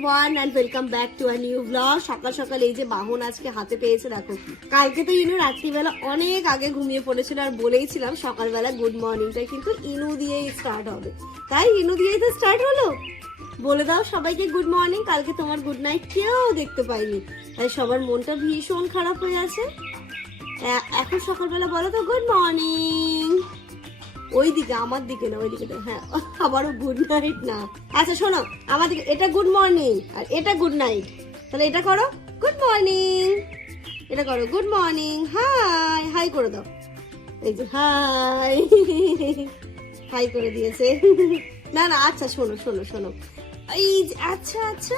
Everyone and welcome back to a new blog সকাল সকাল এই যে বাহন আজকে হাতে পেয়েছে, দেখো। কালকে তো ইনু রাত্রিবেলা অনেক আগে ঘুমিয়ে পড়েছিল আর বলেইছিলাম সকালবেলা গুড মর্নিংটা কিন্তু ইনু দিয়েই স্টার্ট হবে। তাই ইনু দিয়েই তো স্টার্ট হলো? বলে দাও সবাইকে গুড মর্নিং কালকে তোমার গুড নাইট কেউ দেখতে পাইনি তাই সবার মনটা ভীষণ খারাপ হয়ে আছে। এখন সকালবেলা বলো তো গুড মর্নিং ওই দিকে আমার দিকে না ওই দিকে হ্যাঁ আবারও গুড নাইট না। আচ্ছা শোনো, আমার দিকে, এটা গুড মর্নিং আর এটা গুড নাইট তাহলে এটা করো গুড মর্নিং এটা করো গুড মর্নিং হাই হাই করে দাও। এই যে হাই হাই করে দিয়েছে। না না আচ্ছা শোনো শোনো শোনো। এই আচ্ছা আচ্ছা।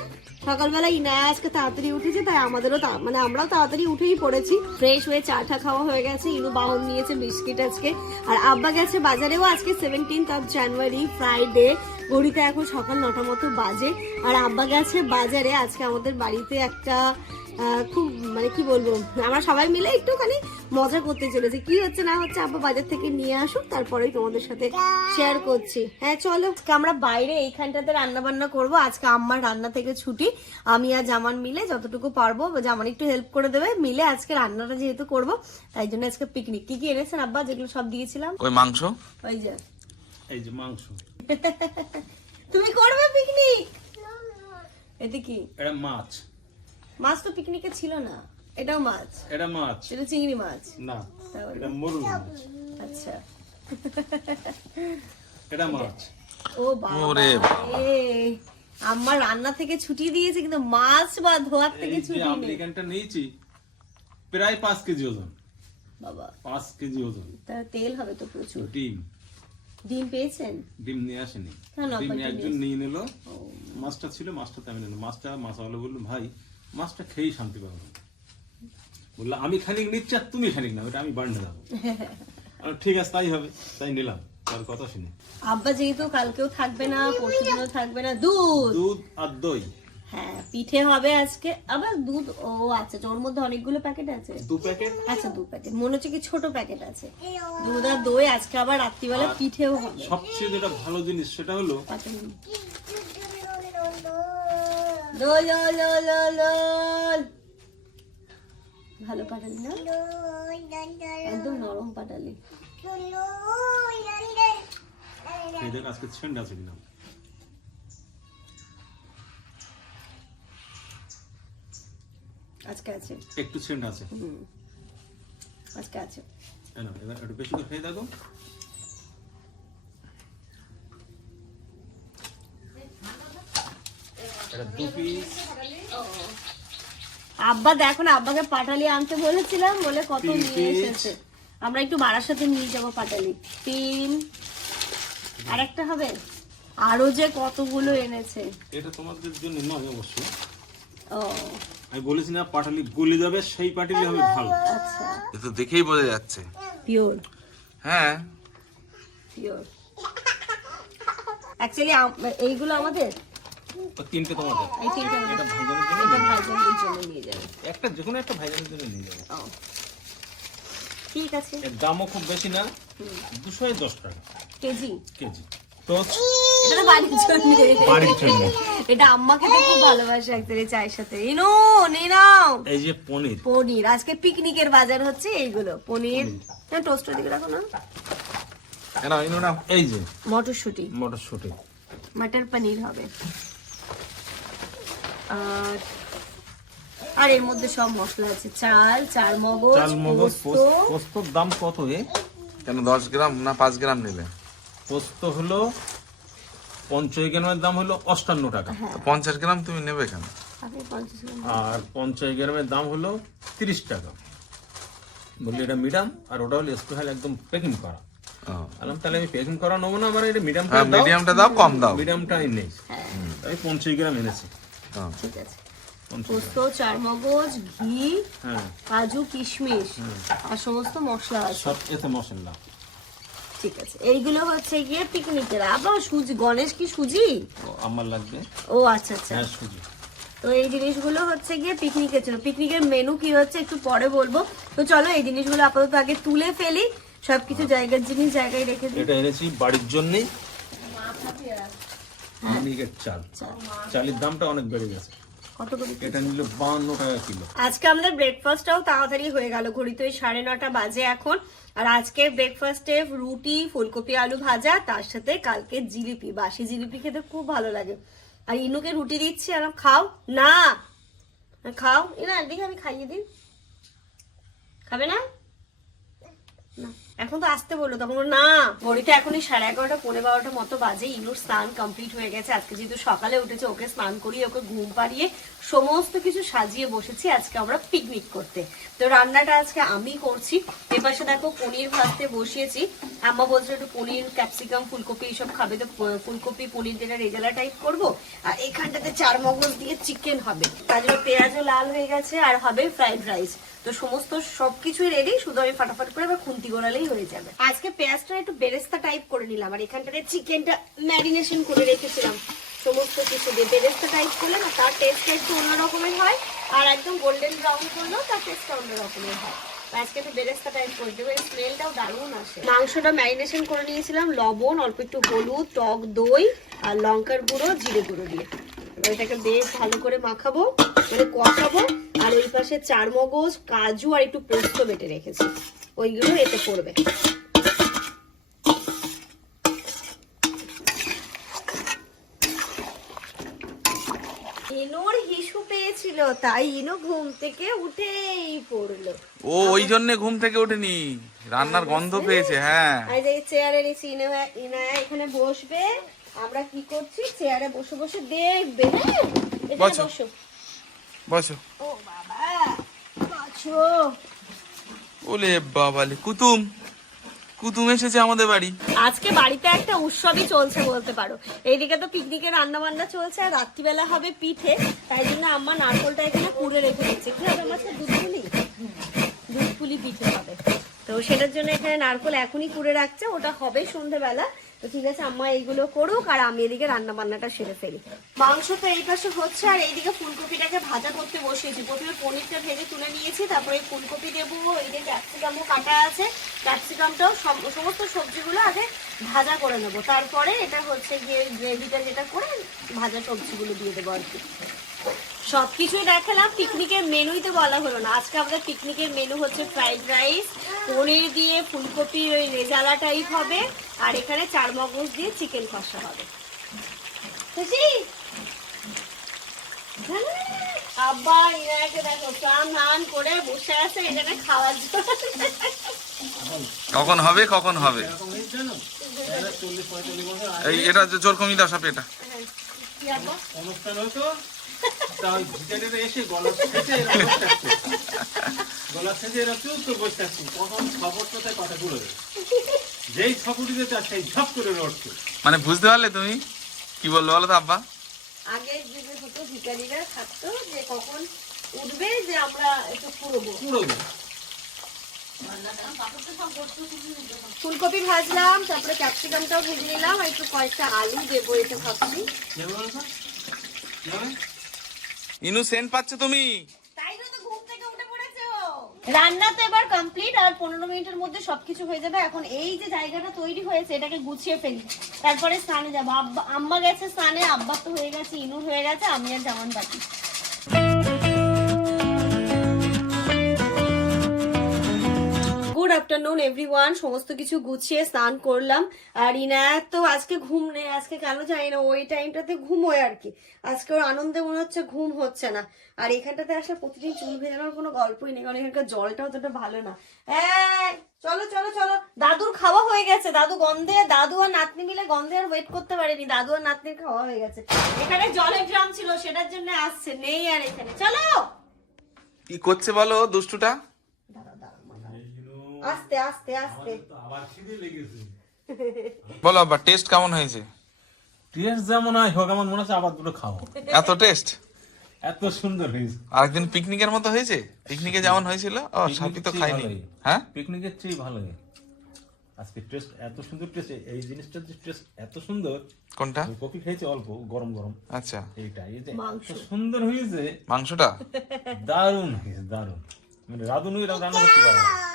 সকালবেলা ইনায়া আজকে তাড়াতাড়ি উঠেছে, তাই আমাদেরও মানে আমরাও তাড়াতাড়ি উঠেই পড়েছি। ফ্রেশ হয়ে চা টা খাওয়া হয়ে গেছে, ইনু বাহন নিয়েছে বিস্কিট আজকে। আর আব্বা গেছে বাজারেও আজকে সেভেন্টিন্থ অফ জানুয়ারি ফ্রাইডে ঘড়িতে এখন সকাল নটা মতো বাজে। আর আব্বা গেছে বাজারে, আজকে আমাদের বাড়িতে একটা খুব মানে কি বলব আমরা সবাই মিলে একটুখানি মজা করতে চলেছি। কি হচ্ছে না হচ্ছে আব্বা বাজার থেকে নিয়ে আসুক তারপরেই তোমাদের সাথে শেয়ার করছি। হ্যাঁ চলো। আমরা বাইরে এইখানটাতে রান্না বান্না করব। আজকে আম্মার রান্না থেকে ছুটি। আমি আর জামান মিলে যতটুকু পারব জামান একটু হেল্প করে দেবে। মিলে আজকে রান্নাটা যেহেতু করব তাই জন্য আজকে পিকনিক কি কি এনেছেন আব্বা যেগুলো সব দিয়েছিলাম? ওই মাংস। ওই যে। এই যে মাংস। তুমি করবে পিকনিক এতে কি? এটা মাছ। মাছ তো পিকনিকে ছিল না। এটাও মাছ। এটা মাছ। এটা চিংড়ি মাছ। না এটা মরুল মাছ। আচ্ছা। এটা মাছ। ও বাবা আমার রান্না থেকে ছুটি দিয়েছে কিন্তু মাছ বা ধোয়ার থেকে ছুটি নেই। আমেরিকানটা নিয়েছি প্রায় পাঁচ কেজি ওজন। বাবা। পাঁচ কেজি ওজন। তার তেল হবে তো প্রচুর। ডিম। ডিম পেয়েছেন? ডিম নিয়ে আসেনি। ডিম একজন নিয়ে নিল। মাছটা ছিল মাছটা তো আমি নিলাম মাছটা মাছওয়ালা বলল ভাই মাছটা খেয়েই শান্তি পাবো বলল আমি খানিক নিচ্ছি আর তুমি খানিক না ওটা আমি বাড়নে যাব ঠিক আছে তাই হবে তাই নিলাম তার কথা শুনে। আব্বা যেহেতু কালকেও থাকবে না পরশু দিনও থাকবে না দুধ! দুধ আর দই। হ্যাঁ পিঠে হবে আজকে আবার দুধ ও আচ্ছা আচ্ছা, ওর মধ্যে অনেকগুলো প্যাকেট আছে? দু প্যাকেট? আচ্ছা দু প্যাকেট মনে হচ্ছে কি ছোট প্যাকেট আছে। দুধ আর দই আজকে আবার রাত্রিবেলা পিঠেও হবে। সবচেয়ে যেটা ভালো জিনিস সেটা হলো দোল, দোল, দোল। ভালো পাটালি না? একদম নরম পাটালি আজকে ছেন্ড আছে কিনা? আজকে আছে। একটু ছেন্ড আছে। আজকে আছে। এই এবার একটু বেশি করে খেয়ে দেখো। এটা দু পিস আব্বা দেখো না আব্বাকে পাটালি আনতে বলেছিলাম বলে কত নিয়ে এসেছে। আমরা একটু বাড়ার সাথে নিয়ে যাব পাটালি। তিন। আর একটা হবে? আরও যে কতগুলো এনেছে। এটা তোমাদের জন্য নয় অবশ্য। ও। আমি বলেছি না পাটালি গলে যাবে সেই পাটালি হবে ভালো। আচ্ছা। এ তো দেখেই বোঝা যাচ্ছে। পিওর। হ্যাঁ। পিওর। অ্যাকচুয়ালি এইগুলো আমাদের? তো তিনটে তোমাদের এটা ভাইজানের জন্য ভাইজানের জন্য নিয়ে যাবে। একটা যে কোনো একটা ভাইজানের জন্য নিয়ে যাব ঠিক আছে। এর দামও খুব বেশি না দুশো দশ টাকা। কেজি? কেজি। টোস্ট এটা বাড়ির জন্য। বাড়ির জন্য। এটা আম্মাকে তো খুব ভালোবাসে একচুয়ালি চায়ের সাথে। ইনো নিয়ে নাও। এই যে পনির। পনির। আজকে পিকনিকের বাজার হচ্ছে এইগুলো। পনির। টোস্টার দিকে রাখো না। এই যে। মটরশুঁটি। মটরশুঁটি। মটর পনির হবে। আর আর এর মধ্যে সব মশলা আছে। চাল চাল মগজ চাল মগজ পোস্ত। পোস্তর দাম কত এ কেন দশ গ্রাম না পাঁচ গ্রাম নিলে? পোস্ত হলো পঞ্চাশ গ্রামের দাম হলো অষ্টান্ন টাকা। পঞ্চাশ গ্রাম তুমি নেবে কেন? আর পঞ্চাশ গ্রামের দাম হলো তিরিশ টাকা। বললি এটা মিডিয়াম আর ওটা হলো স্পেশাল একদম প্যাকিং করা। ও, তাহলে আমি প্যাকিং করা নেব না আমার এটা মিডিয়াম হ্যাঁ মিডিয়ামটা দাও। কম দাও। মিডিয়ামটাই নেই। তাই পঞ্চাশ গ্রাম এনেছি। ঠিক আছে। পোস্ত চার মগজ ঘি হ্যাঁ। কাজু কিশমিশ আর সমস্ত মশলা আছে। সব এতে মশলা। ঠিক আছে। এইগুলো হচ্ছে গিয়ে পিকনিকের আবার সুজি গণেশ কি সুজি? ও আমার লাগবে। ও আচ্ছা আচ্ছা। হ্যাঁ সুজি। তো এই জিনিসগুলো হচ্ছে গিয়ে পিকনিকের জন্য। পিকনিকের মেনু কি হচ্ছে একটু পরে বলব। তো চলো এই জিনিসগুলো আপাতত আগে তুলে ফেলি। সবকিছু জায়গার জিনিস জায়গায় রেখে দিই। এটা এনেছি বাড়ির জন্যে। মিনিকেট চাল। চালের দামটা অনেক বেড়ে গেছে। এটা নিল বাউন্ন টাকা কিলো। আজকে আমাদের ব্রেকফাস্টটাও তাড়াতাড়ি হয়ে গেল। ঘড়িতে ওই সাড়ে নটা বাজে এখন। আর আজকে ব্রেকফাস্টে রুটি ফুলকপি আলু ভাজা তার সাথে কালকে জিলিপি। বাসি জিলিপি খেতে খুব ভালো লাগে। আর ইনুকে রুটি দিচ্ছি আর খাও। না! খাও। এনা একদিকে আমি খাইয়ে দিন খাবে না? না। এখন তো আসতে বলল, তখন না। ঘড়িতে এখনই সাড়ে এগারোটা পনেরো বারোটা মতো বাজে। ইনুর স্নান কমপ্লিট হয়ে গেছে। আজকে যেহেতু সকালে উঠেছে, ওকে স্নান করিয়ে, ওকে ঘুম পাড়িয়ে সমস্ত কিছু সাজিয়ে বসেছি আজকে আমরা পিকনিক করতে। তো রান্নাটা আজকে আমি করছি। এপাশে দেখো পনির ভাজতে বসিয়েছি। আম্মা বলছে একটু পনির ক্যাপসিকাম ফুলকপি এইসব খাবে তো ফুলকপি, পনির যেটা রেজালা টাইপ করব। আর এখানটাতে চার মগজ দিয়ে চিকেন হবে। তার জন্য পেঁয়াজও লাল হয়ে গেছে, আর হবে ফ্রাইড রাইস তো সমস্ত সবকিছুই রেডি শুধু আমি ফাটাফাট করে আবার খুন্তি গোড়ালেই হয়ে যাবে। আজকে পেঁয়াজটা একটু বেরেস্তা টাইপ করে নিলাম আর এখানটাতে চিকেনটা ম্যারিনেশন করে রেখেছিলাম। সমস্ত কিছু দিয়ে বেরেস্তা টাইপ করলে না তার টেস্টটা একটু অন্য রকমের হয় আর একদম গোল্ডেন ব্রাউন করলেও তার টেস্টটা অন্য রকমের হয়। আজকে একটু বেরেস্তা টাইপ করে দেবো স্মেলটাও দারুণ আসে। মাংসটা ম্যারিনেশন করে নিয়েছিলাম লবণ অল্প একটু হলুদ টক দই আর লঙ্কার গুঁড়ো জিরে গুঁড়ো দিয়ে। এবার এটাকে বেশ ভালো করে মাখাবো মানে কষাবো আর ওই পাশে চার মগজ কাজু আর একটু পোস্ত বেটে রেখেছি। ওইগুলো এতে পড়বে ইনুর হিসু পেয়েছিল তাই ইনু ঘুম থেকে উঠেই পড়ল। ও ওই জন্য ঘুম থেকে ওঠেনি। রান্নার গন্ধ পেয়েছে হ্যাঁ। আর এই চেয়ারে নিচে ইনা ইনায়া এখানে বসবে। আমরা কি করছি? চেয়ারে বসে বসে দেখবে হ্যাঁ? বসো। বসো। বসো ও বাবা বাছো ওলে বাবালে কুতুম। কুতুম এসেছে আমাদের বাড়ি। আজকে বাড়িতে একটা উৎসবই চলছে বলতে পারো। এইদিকে তো পিকনিকে রান্না বান্না চলছে আর রাত্রিবেলা হবে পিঠে। তাই জন্য আম্মা নারকলটা এখানে কুড়ে রেখে দিচ্ছে কি হবে আমার দুধ পুলি? দুধ পুলি পিঠে হবে। তো সেটার জন্য এখানে নারকল এখনই কুড়ে রাখছে। ওটা হবে সন্ধেবেলা। তো ঠিক আছে, আম্মা এইগুলো করুক আর আমি এদিকে রান্না বান্নাটা সেরে ফেলি। মাংস তো এই পাশে হচ্ছে, আর এইদিকে ফুলকপিটাকে ভাজা করতে বসিয়েছি। প্রথমে পনিরটা ভেজে তুলে নিয়েছি, তারপরে ফুলকপি দেবো, এইদিকে ক্যাপসিকামও কাটা আছে। ক্যাপসিকামটাও সব- সমস্ত সবজিগুলো আগে ভাজা করে নেব। তারপরে এটা হচ্ছে গিয়ে গ্রেভিটা যেটা করে ভাজা সবজিগুলো দিয়ে দেবো আর কি। সবকিছুই দেখালাম, পিকনিকের মেনুই তো বলা হলো না। আজকে আমাদের পিকনিকের মেনু হচ্ছে ফ্রাইড রাইস পনির দিয়ে ফুলকপি ওই রেজালা টাইপ হবে আর এখানে চার মগজ দিয়ে চিকেন কষা হবে। খুশি? আব্বা ইনাকে দেখো চান ধান করে বসে আছে এখানে খাওয়ার জন্য। কখন হবে কখন হবে? এই এটা যে জোর কমিয়ে দাও সাপে এটা। হ্যাঁ? অনুষ্ঠান হতো তা ওই ভিকারিরা এসে গলা সেজে এরা গলা সেজে এরা চুপ করে বসে থাকতো কখন খবর কথা বলে যেই ছপুটি দিতে সেই ঝপ করে উঠতো মানে বুঝতে পারলে তুমি? কি বলল বলো তো আব্বা? যুগে হতো ভিকারিরা থাকতো যে কখন উঠবে যে আমরা একটু ফুলকপি ভাজলাম তারপরে ক্যাপসিকামটাও ভেজে নিলাম একটু কয়েকটা আলু দেবো এটা ভাবছি। যেমন পাচ্ছ ইনু তুমি রান্না তো এবার কমপ্লিট আর পনেরো মিনিটের মধ্যে সবকিছু হয়ে যাবে। এখন এই যে জায়গাটা তৈরি হয়েছে, এটাকে গুছিয়ে ফেলি। তারপরে স্নানে যাব। আব্বা, আম্মা গেছে স্নানে, আব্বা তো হয়ে গেছে ইনুর হয়ে গেছে, আমি আর জামান বাকি। গুড আফটারনুন এভরিওয়ান সমস্ত কিছু গুছিয়ে স্নান করলাম। আর ইনায়াত তো আজকে ঘুম নেই, আজকে কেন জানি না, ওই টাইমটাতে ঘুমোয় আর কি। আজকে ওর আনন্দে মনে হচ্ছে ঘুম হচ্ছে না। আর এখানটাতে আসলে প্রতিদিন চুল ভেজানোর কোনো গল্পই নেই, কারণ এখানকার জলটা অতটা ভালো না। চলো চলো চলো। দাদুর খাওয়া হয়ে গেছে। দাদু গন্ধে, দাদু আর নাতনি মিলে গন্ধে আর ওয়েট করতে পারেনি। দাদু আর নাতনির খাওয়া হয়ে গেছে। এখানে জলের ড্রাম ছিল, সেটার জন্য আসছে, নেই আর এখানে। চলো! কি করছে বলো, দুষ্টুটা? আস্তে আস্তে আস্তে। আবার খিদে লেগেছে। বলো আব্বা টেস্ট কেমন হয়েছে? টেস্ট যেমন হয় হোক আমার মনে হচ্ছে আবার দুটো খাব। এত টেস্ট এত সুন্দর হয়েছে। আরেকদিন পিকনিকের মতো হয়েছে? পিকনিকে যেমন হয়েছিল? ও সাপি তো খাইনি। হ্যাঁ? পিকনিকের চেয়ে ভালো লাগে আজকে টেস্ট এত সুন্দর টেস্ট এই জিনিসটার যে টেস্ট এত সুন্দর কোনটা? কফি খেয়েছি অল্প গরম গরম। আচ্ছা। এইটা এই যে মাংস। সুন্দর হয়েছে। মাংসটা? দারুণ হয়েছে দারুণ। মানে রাধুনু এরকম রান্না করতে পারে না রাধুনু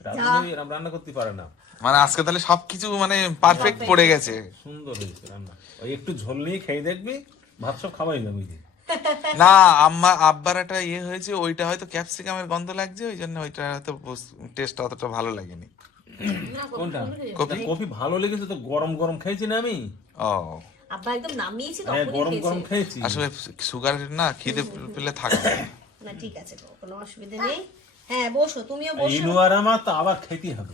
এরকম রান্না করতে পারে না। মানে আজকে তাহলে সবকিছু মানে পারফেক্ট পড়ে গেছে। সুন্দর হয়েছে রান্না। ওই একটু ঝোল নিয়ে খেয়ে দেখবি ভাত সব খাওয়াই যাবে না আম্মা আব্বার একটা ইয়ে হয়েছে ওইটা হয়তো ক্যাপসিকামের গন্ধ লাগছে ওই জন্য ওইটা হয়তো টেস্ট অতটা ভালো লাগেনি। কোনটা? কফি? কফি ভালো লেগেছে তো গরম গরম খেয়েছি না আমি? ও। আব্বা একদম নামিয়েছি হ্যাঁ তখনই গরম গরম খেয়েছি। আসলে সুগার না খিদে পেলে থাকে। না ঠিক আছে কোনো অসুবিধা নেই। হ্যাঁ বসো তুমিও বসো। ইনু আর আমার তো আবার খেতে হবে।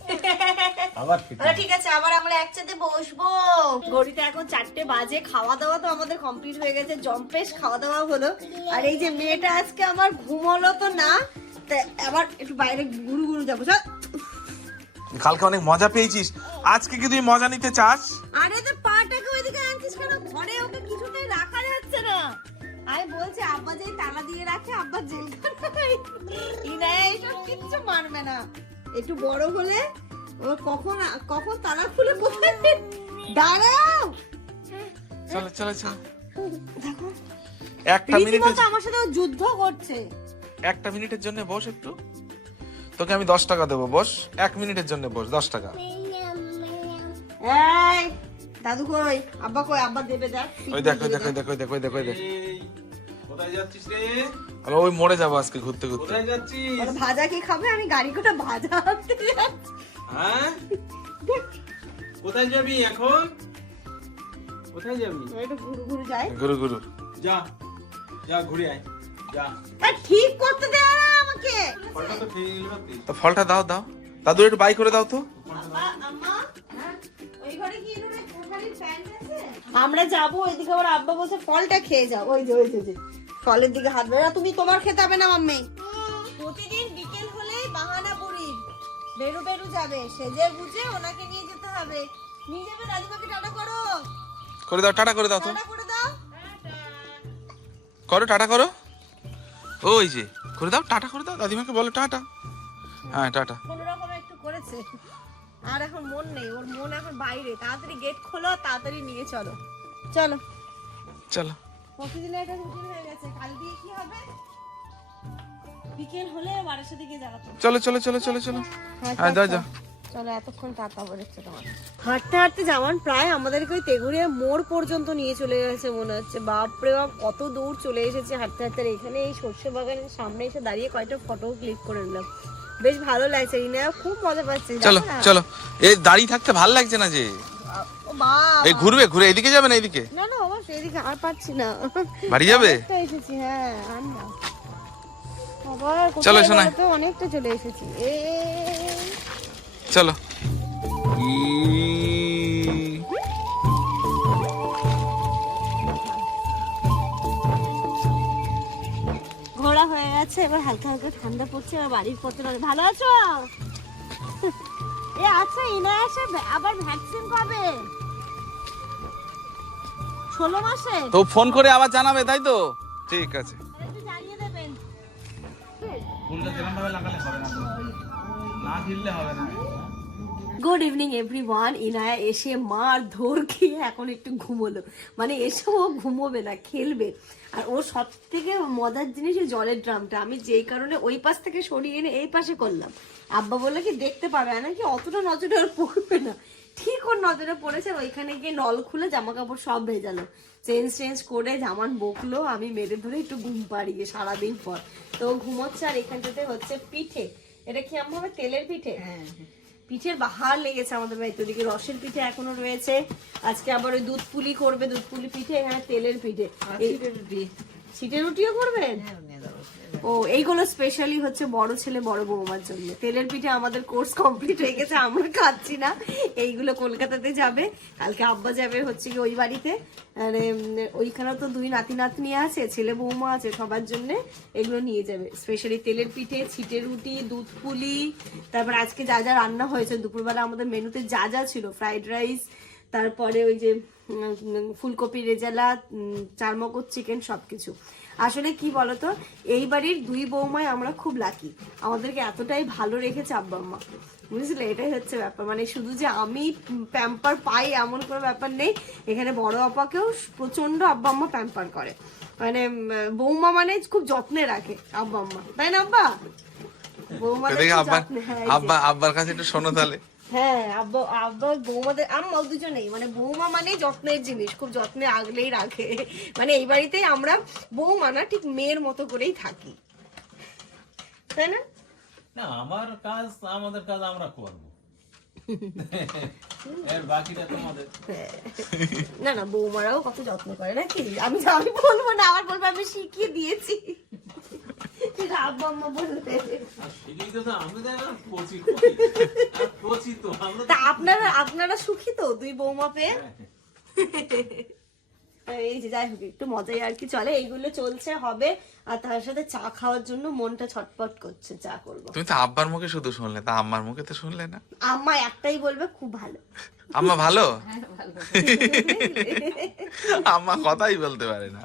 আবার খেতে ঠিক আছে আবার আমরা একসাথে বসবো। ঘড়িতে এখন চারটে বাজে খাওয়া দাওয়া তো আমাদের কমপ্লিট হয়ে গেছে জম্পেশ খাওয়া দাওয়া হলো। আর এই যে মেয়েটা আজকে আমার ঘুমলো তো না তা আবার একটু বাইরে গুরু গুরু যাব চল। কালকে অনেক মজা পেয়েছিস। আজকে কি তুই মজা নিতে চাস? আরে তো পাটাকে ওইদিকে আনছিস কেন? ঘরে ওকে কিছুতেই রাখা যাচ্ছে না। আমি বলছি আব্বা যে তালা দিয়ে রাখে আব্বা জেল ইনায়া এইসব কিচ্ছু মানবে না। একটু বড় হলে ও কখন কখন তালা খুলে কোথায় দাঁড়াও! চলো চলো চলো। দেখো। একটা মিনিটের রীতিমতো আমার সাথে যুদ্ধ করছে। একটা মিনিটের জন্য বস একটু। তোকে আমি দশ টাকা দেবো বস। এক মিনিটের জন্য বস দশ টাকা। এই দাদু কই আব্বা কই আব্বা দেবে দেখ ওই দেখ ওই দেখ ওই দেখ। ওই দেখ ওই দেখ ওই দেখ। কোথায় যাচ্ছিস রে? আমি ওই মোড়ে যাব আজকে ঘুরতে ঘুরতে। কোথায় যাচ্ছিস? বলে, ভাজা কি খাবে? আমি গাড়ি করে ভাজা আনতে যাচ্ছি। হ্যাঁ? কোথায় যাবি এখন? কোথায় যাবি? একটু ঘুরু ঘুরু যাই। গুরু গুরু যা যা ঘুরে আয়। যা। ঠিক করতে আমাকে। ফলটা তো ফলটা দাও দাও। দাদু একটু বাই করে দাও তো। আব্বা, আম্মা, ওই ঘরে কি ইনুরে কোঠারির প্যান্ট আছে? আমরা যাব ওইদিকে আবার আব্বা বলছে ফলটা খেয়ে যাও। ওই যে ওই যে, ফলের দিকে হাত বেড়া তুমি তোমার খেতে হবে না মাম্মি। প্রতিদিন বিকেল হলেই বাহানা বুড়ির। বেরু বেরু যাবে। সেজে বুঝে ওনাকে নিয়ে যেতে হবে। নিয়ে যাবে দাদিমাকে টাটা করো। করে দাও টাটা করে দাও তো। টাটা করে দাও। করো টাটা করো। ওই যে করে দাও টাটা করে দাও। দাদিমাকে বলো টাটা। হ্যাঁ টাটা। কোনো রকম একটু করেছে। আর এখন মন নেই ওর মন এখন বাইরে। তাড়াতাড়ি গেট খোলো তাড়াতাড়ি নিয়ে চলো। চলো। চলো। রুটিন হয়ে গেছে। কাল দিয়ে কি হবে? বিকেল হলে বারাসা দিকে যাব চলো চলো চলো চলো চলো। হ্যাঁ চলো এতক্ষণ তোমার। হাঁটতে হাঁটতে প্রায় আমাদেরকে ওই তেঘুরিয়া মোড় পর্যন্ত নিয়ে চলে গেছে মনে হচ্ছে। বাপরে বাপ কত দূর চলে এসেছে হাঁটতে হাঁটতে। এখানে এই সর্ষে বাগানের সামনে এসে দাঁড়িয়ে কয়েকটা ফটো ক্লিক করে নিলাম। বেশ ভালো লাগছে রিনা। খুব মজা পাচ্ছে চলো চলো। এই দাঁড়িয়ে থাকতে ভালো লাগছে না যে? এই ঘুরবে ঘুরে এদিকে যাবে না এদিকে? না না অবশ্যই এদিকে আর পাচ্ছি না। বাড়ি যাবে? এসেছি হ্যাঁ আর না। চলো, শোনা। তো? অনেকটা চলে এসেছি। চলো। ঘোরা হয়ে গেছে এবার হালকা হালকা ঠান্ডা পড়ছে এবার বাড়ির পথে ভালো আছো? এ আচ্ছা ইনা ভ্যা- আবার ভ্যাকসিন কবে ষোলো মাসে? তো ফোন করে আবার জানাবে তাই তো? ঠিক আছে। জানিয়ে দেবেন। ফুলটা যেরকম ভাবে লাগালে হবে না হবে না। গুড ইভিনিং এভরিওয়ান ইনায়া এসে মার ধর খেয়ে এখন একটু ঘুমোলো। মানে এসে ও ঘুমোবে না, খেলবে। আর ওর সব থেকে মজার জিনিস জলের ড্রামটা। আমি যেই কারণে ওই পাশ থেকে সরিয়ে এনে এই পাশে করলাম। আব্বা বলল কি, দেখতে পাবে না কি, অতটা নজরে ওর পড়বে না। ঠিক ওর নজরে পড়েছে ওইখানে গিয়ে নল খুলে জামা কাপড় সব ভেজালো। চেঞ্জ চেঞ্জ করে জামান বকলো, আমি মেরে ধরে একটু ঘুম পাড়িয়ে সারাদিন পর। তো ও ঘুমোচ্ছে, আর এখানটাতে হচ্ছে পিঠে। এটা কি আমার তেলের পিঠে? পিঠের বাহার লেগেছে আমাদের বাড়িতে ওদিকে রসের পিঠে এখনও রয়েছে। আজকে আবার ওই দুধ পুলি করবে দুধ পুলি পিঠে এখানে তেলের পিঠে। সিটে রুটিও করবেন? ও এইগুলো স্পেশালি হচ্ছে বড় ছেলে বড় বৌমার জন্য। তেলের পিঠে আমাদের কোর্স কমপ্লিট হয়ে গেছে আমরা খাচ্ছি না। এইগুলো কলকাতাতে যাবে। কালকে আব্বা যাবে হচ্ছে কি ওই বাড়িতে। মানে ওইখানে তো দুই নাতি নাতনি আছে ছেলে বৌমা আছে সবার জন্য। এগুলো নিয়ে যাবে। স্পেশালি তেলের পিঠে ছিটে রুটি দুধ পুলি। তারপর আজকে যা যা রান্না হয়েছে দুপুরবেলা আমাদের মেনুতে যা যা ছিল ফ্রাইড রাইস তারপরে ওই যে ফুলকপি রেজালা চারমগজ চিকেন সবকিছু। আসলে কি বলতো এই বাড়ির দুই বৌমায় আমরা খুব লাকি আমাদেরকে এতটাই ভালো রেখেছে আব্বা আম্মা। বুঝলে? এটাই হচ্ছে ব্যাপার। মানে শুধু যে আমি প্যাম্পার পাই এমন কোনো ব্যাপার নেই। এখানে বড় আপাকেও প্রচণ্ড আব্বা আম্মা প্যাম্পার করে। মানে বৌমা মানে খুব যত্নে রাখে আব্বা আম্মা। তাই না আব্বা? বৌমা দেখে আব্বার কাছে একটু শোনো তাহলে। হ্যাঁ আব্বা আব্বা দুজনেই মানে যত্নের জিনিস, খুব যত্নে মানে এই আমরা না, ঠিক মেয়ের মতো করেই থাকি। তাই না? না, আমার কাজ, আমাদের কাজ আমরা করব। না না বৌমারাও কত যত্ন করে নাকি? আমি আমি বলব না আবার বলব আমি শিখিয়ে দিয়েছি। আপনারা আপনারা সুখী তো দুই বৌমা পেয়ে? এই যে যাই হোক একটু মজাই আর কি। চলে এইগুলো চলছে হবে। আর তার সাথে চা খাওয়ার জন্য মনটা ছটপট করছে চা করব। তুমি তো আব্বার মুখে শুধু শুনলে তা আম্মার মুখে তো শুনলে না? আম্মা একটাই বলবে খুব ভালো। আম্মা ভালো? আম্মা কথাই বলতে পারে না।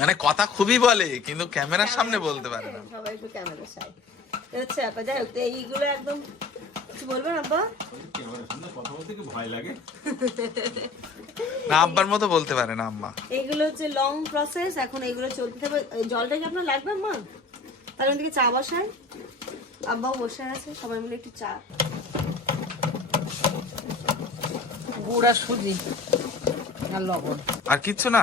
মানে কথা খুবই বলে কিন্তু ক্যামেরার সামনে বলতে পারে না। সবাই একটু ক্যামেরা চাই আচ্ছা আপা যাই হোক এইগুলো একদম কিছু বলবেন আব্বা? ভয় লাগে না আব্বার মতো বলতে পারে না আম্মা। এইগুলো হচ্ছে লং প্রসেস এখন এগুলো চলতে থাকবে। এই জলটা কি আপনার লাগবে মা তাহলে ওদিকে চা বসায় আব্বাও বসে আছে সবাই মিলে একটু চা। গুড় সুজি। আর কিচ্ছু না?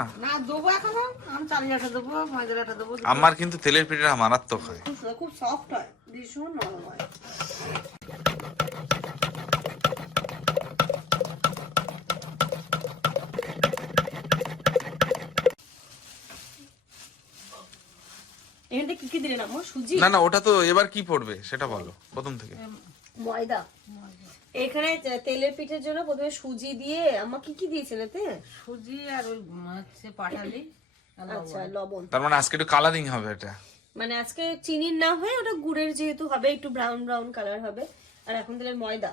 আমার কিন্তু তেলের পিঠা মারাত্মক হয়। খুব সফট হয়। ভীষণ নরম হয়। কি কি দিলেন সুজি? না না ওটা তো এবার কি পড়বে সেটা বলো প্রথম থেকে। ময়দা। এখানে তেলের পিঠের জন্য প্রথমে সুজি দিয়ে আমার কি কি দিয়েছেন এতে? সুজি আর ওই হচ্ছে পাটালি আচ্ছা লবণ। তার মানে আজকে একটু কালারিং হবে এটা? মানে আজকে চিনির না হয়ে ওটা গুড়ের যেহেতু হবে একটু ব্রাউন ব্রাউন কালার হবে। আর এখন দিলেন ময়দা।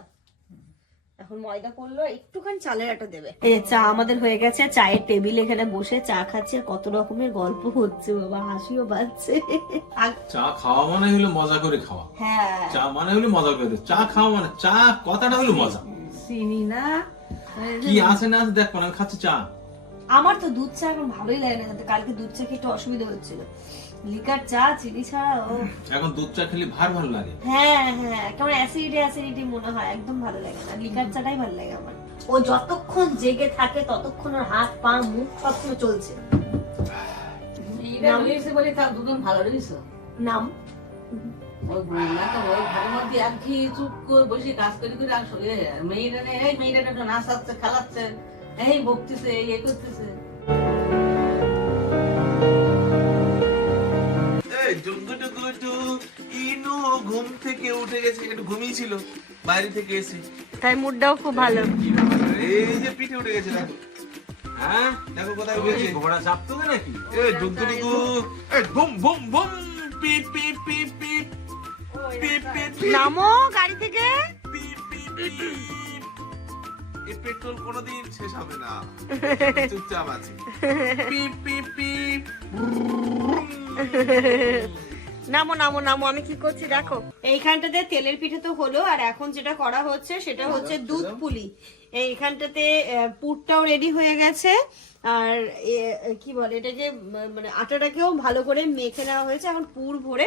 এখন ময়দা করল একটুখানি চালের আটা দেবে। এই চা আমাদের হয়ে গেছে চায়ের টেবিল এখানে বসে চা খাচ্ছে আর কত রকমের গল্প হচ্ছে বাবা হাসিও পাচ্ছে। আর- চা খাওয়া মানে হলো মজা করে খাওয়া। হ্যাঁ। চা মানে হলো মজা করে চা খাওয়া মানে চা কথাটা হলো মজা। চিনি না। কি আছে না আছে দেখ আমি খাচ্ছি চা। আমার তো দুধ চা এখন ভালোই লাগে না খেতে। কালকে দুধ চা খেতে অসুবিধা হচ্ছিল। লিকার চা চিনি ছাড়া এখন দুধ চা খেলে ভার ভালো লাগে। হ্যাঁ হ্যাঁ কেমন অ্যাসিডিটি অ্যাসিডিটি মনে হয় একদম ভালো লাগে না। লিকার চাটাই ভালো লাগে আমার। ও যতক্ষণ জেগে থাকে ততক্ষণ ওর হাত পা মুখ সবসময় চলছে। বলে তার দুজন ভালো রয়েছে? নাম? ওই না তো ওই ঘরের মধ্যে এক ঘি চুপ করে বসে কাজ করে করে আর শরীরে মেয়েরা নেই মেয়েরা একটু নাচাচ্ছে খেলাচ্ছে। এই বকতেছে এই এ করতেছে। ইনু ঘুম থেকে উঠে গেছে একটু ঘুমিয়েছিল বাইরে থেকে এসে। তাই মুডটাও খুব ভালো। এই যে পিঠে উঠে গেছে দেখো। হ্যাঁ? দেখো কোথায় উঠেছে। ঘোড়া চাপতো নাকি? এ ডুগডুগু এ বুম বুম বুম পিপ পিপ পিপ পিপ। পিপ পিপ পিপ। নামো গাড়ি থেকে। পিপ পিপ পিপ। এই পেট্রোল কোনোদিন শেষ হবে না। চুপচাপ আছে। পিপ পিপ পিপ। নামো নামো নামো আমি কি করছি দেখো। এইখানটাতে তেলের পিঠে তো হলো আর এখন যেটা করা হচ্ছে সেটা হচ্ছে দুধ পুলি। এইখানটাতে পুরটাও রেডি হয়ে গেছে আর কি বলে এটাকে ম- মানে আটাটাকেও ভালো করে মেখে নেওয়া হয়েছে। এখন পুর ভরে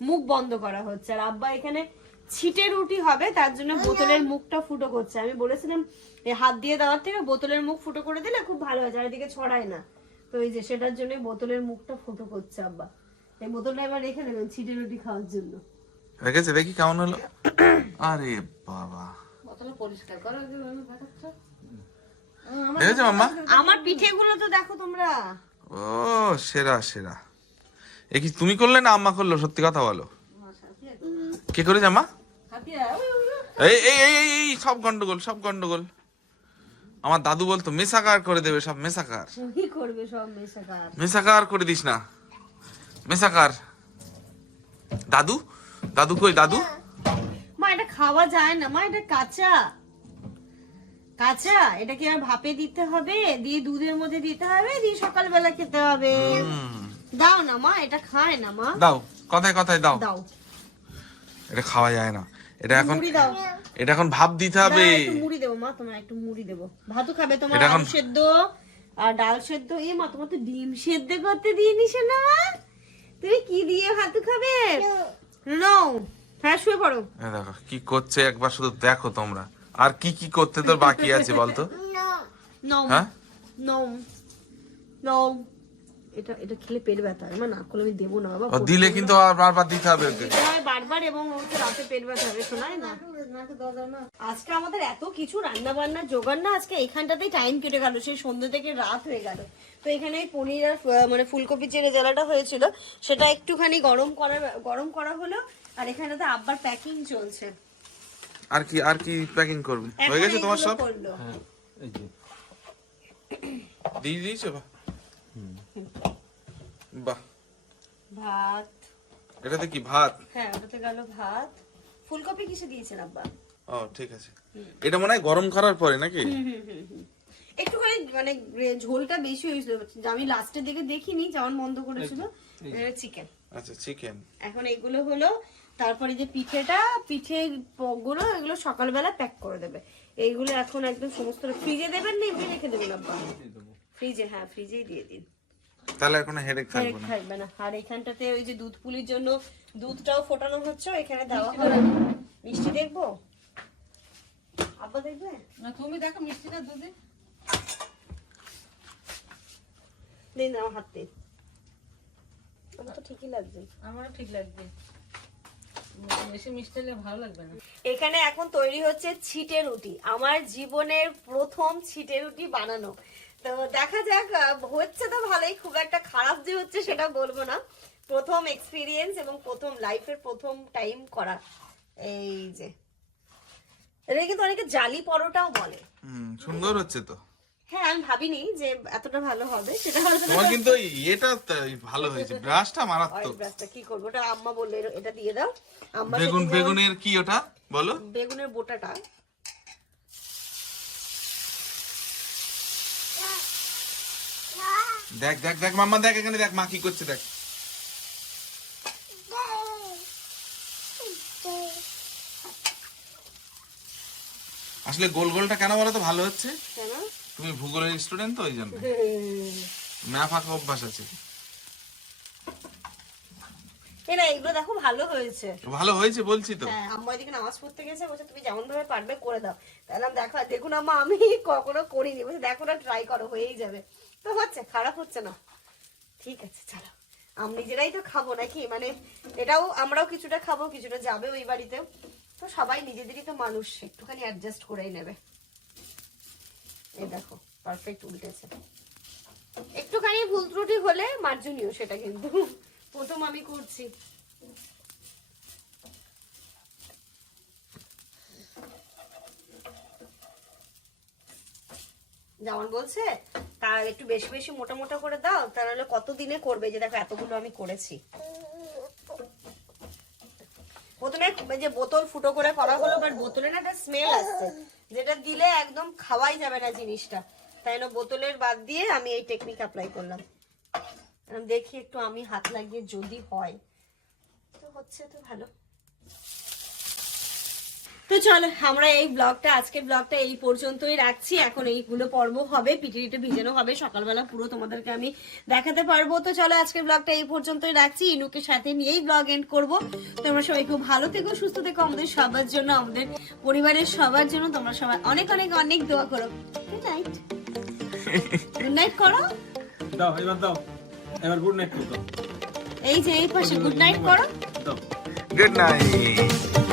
মুখ বন্ধ করা হচ্ছে। আর আব্বা এখানে ছিটে রুটি হবে তার জন্য বোতলের মুখটা ফুটো করছে। আমি বলেছিলাম এই হাত দিয়ে দেওয়ার থেকে বোতলের মুখ ফুটো করে দিলে খুব ভালো হয় চারিদিকে ছড়ায় না। তো এই যে সেটার জন্য বোতলের মুখটা ফুটো করছে আব্বা। এই বোতলটা এবার রেখে দেবেন ছিটে রুটি খাওয়ার জন্য। রেখেছে দেখি কেমন হলো। আরে বাবা। বোতলে পরিষ্কার করো যে ওই ব্যাপারটা। দেখেছ মাম্মা? আমার পিঠেগুলো তো দেখো তোমরা। ও সেরা সেরা। এ কি তুমি করলে না আম্মা করল? সত্যি কথা বলো। কে এই এই এই, এই সব গন্ডগোল সব গন্ডগোল। আমার দাদু বলতো মেসাকার করে দেবে সব মেসাকার। কি করবে সব মেশাকার মেসাকার করে দিস না। মেসাকার। দাদু? দাদু কই দাদু? মা এটা খাওয়া যায় না। মা এটা কাঁচা। কাঁচা এটাকে আর ভাপে দিতে হবে? দিয়ে দুধের মধ্যে দিতে হবে দিয়ে সকালবেলা খেতে হবে। দাও না মা এটা খায় না মা। দাও কথায় কথায় দাও। দাও। এটা খাওয়া যায় না। এটা এখন এটা এখন ভাব দিতে হবে। একটু মুড়ি দেবো মা তোমার একটু মুড়ি দেবো। ভাতও খাবে তোমার এখন- সেদ্ধ আর ডাল সেদ্ধ। এ মা তোমার তো ডিম সেদ্ধ করতে দিয়ে নিছে না তুমি কি দিয়ে ভাত খাবে? নো হ্যাঁ শুয়ে পড়ো। এই দেখো কি করছে একবার শুধু দেখো তোমরা। আর কি কি করতে তোর বাকি আছে বলতো? নম। হ্যাঁ? নম। নম। এটা এটা খেলে পেট ব্যথা আমার না করলে আমি দেবো না বাবা দিলে কিন্তু আর বারবার দিতে হবে ওকে। হয় বারবার এবং ওকে রাতে পেট ব্যথা হবে শোনায় না? আজকে আমাদের এত কিছু রান্না বান্না জোগাড় না আজকে এখানটাতেই টাইম কেটে গেল সেই সন্ধ্যে থেকে রাত হয়ে গেল। তো এখানে পনির আর মানে ফুলকপির যে রেজালাটা হয়েছিল সেটা একটুখানি গরম করা গরম করা হলো আর এখানেতে আব্বার প্যাকিং চলছে। আর কি আর কি প্যাকিং করবে? হয়ে গেছে তোমার সব? হ্যাঁ এই যে। দিয়ে দিয়েছ? বা বাহ। ভাত। এটাতে কি ভাত? হ্যাঁ ওটাতে গেল ভাত। ফুলকপি কিসে দিয়েছেন আব্বা? ও ঠিক আছে। এটা মনে হয় গরম করার পরে নাকি? একটুখানি মানে ঝোলটা বেশি হয়েছিল। আমি লাস্টের দিকে দেখিনি যেমন বন্ধ করেছিল। চিকেন আচ্ছা চিকেন এখন এগুলো হলো তারপরে যে পিঠেটা পিঠে গুলো এগুলো সকালবেলা প্যাক করে দেবে। এইগুলো এখন একদম সমস্ত ফ্রিজে দেবেন না এমনি রেখে দেবেন আব্বা? ফ্রিজে হ্যাঁ ফ্রিজেই দিয়ে দিন। তাহলে আর কোনো হেডেক থাকবে না। থাকবে না। আর এখানটাতে ওই যে দুধ পুলির জন্য দুধটাও ফোটানো হচ্ছে এখানে দেওয়া হবে। মিষ্টি দেখব? আব্বা দেখবে? না তুমি দেখো মিষ্টিটা দুধে। দিন আমার হাতে। আমার তো ঠিকই লাগছে। আমারও ঠিক লাগবে বেশি মিষ্টি হলে ভালো লাগবে না। এখানে এখন তৈরি হচ্ছে ছিটে রুটি। আমার জীবনের প্রথম ছিটে রুটি বানানো। তো দেখা যাক হচ্ছে তো ভালোই খুব একটা খারাপ যে হচ্ছে সেটা বলব না। প্রথম এক্সপিরিয়েন্স এবং প্রথম লাইফের প্রথম টাইম করা। এই যে এটা কিন্তু অনেকে জালি পরোটাও বলে। সুন্দর হচ্ছে তো। হ্যাঁ আমি ভাবিনি যে এতটা ভালো হবে সেটা তোমার কিন্তু তাই ভালো হয়েছে ব্রাশটা মারাত্মক। ব্রাশটা কি করব? ওটা আম্মা বললে এটা দিয়ে দাও। আম্মা বেগুন বেগুনের কি ওটা বলো? বেগুনের বোটাটা। দেখ দেখ দেখ মাম্মা দেখ এখানে দেখ মা কি করছে দেখ। আসলে গোল গোলটা কেন বলো তো ভালো হচ্ছে? তুমি ভূগোলের স্টুডেন্ট তো ওই জন্য। ম্যাপ আঁকা অভ্যাস আছে। না এগুলো দেখো ভালো হয়েছে। ভালো হয়েছে বলছি তো। হ্যাঁ আম্মা এদিকে নামাজ পড়তে গেছে বলছে তুমি যেমন ভাবে পারবে করে দাও। তাহলে আমি দেখো দেখুন আম্মা আমি কখনো করিনি বলছে দেখো না ট্রাই করো হয়েই যাবে। তো হচ্ছে খারাপ হচ্ছে না। ঠিক আছে চলো। আমি নিজেরাই তো খাব নাকি? মানে এটাও আমরাও কিছুটা খাব কিছুটা যাবে ওই বাড়িতেও। তো সবাই নিজেদেরই তো মানুষ একটুখানি অ্যাডজাস্ট করেই নেবে। এই দেখো পারফেক্ট উল্টেছে। একটুখানি ভুল ত্রুটি হলে মার্জনীয় সেটা কিন্তু। প্রথম আমি করছি। যেমন বলছে তা একটু বেশি বেশি মোটা মোটা করে দাও, তাহলে কত দিনে করবে? যে দেখো, এতগুলো আমি করেছি। প্রথমে যে বোতল ফুটো করে করা হলো বাট বোতলে না একটা স্মেল আসছে, যেটা দিলে একদম খাওয়াই যাবে না জিনিসটা। তাই না বোতলের বাদ দিয়ে আমি এই টেকনিক অ্যাপ্লাই করলাম। দেখি একটু আমি হাত লাগিয়ে যদি হয়। তো হচ্ছে তো ভালো। তো চলো, আমরা এই ব্লগটা, আজকের ব্লগটা এই পর্যন্তই রাখছি। এখন এইগুলো পর্ব হবে পিটিরিটা ভিজানো হবে, সকালবেলা পুরো তোমাদেরকে আমি দেখাতে পারব। তো চলো, আজকের ব্লগটা এই পর্যন্তই রাখছি। ইনুকে সাথে নিয়েই ব্লগ এন্ড করব। তোমরা সবাই খুব ভালো থেকো, সুস্থ থেকো, আমাদের সবার জন্য, আমাদের পরিবারের সবার জন্য। তোমরা সবাই অনেক অনেক অনেক দোয়া করো। গুড নাইট গুড নাইট করো। দাও, এবার দাও। এবার গুড নাইট দাও এই যে এই পাশে গুড নাইট করো। Good night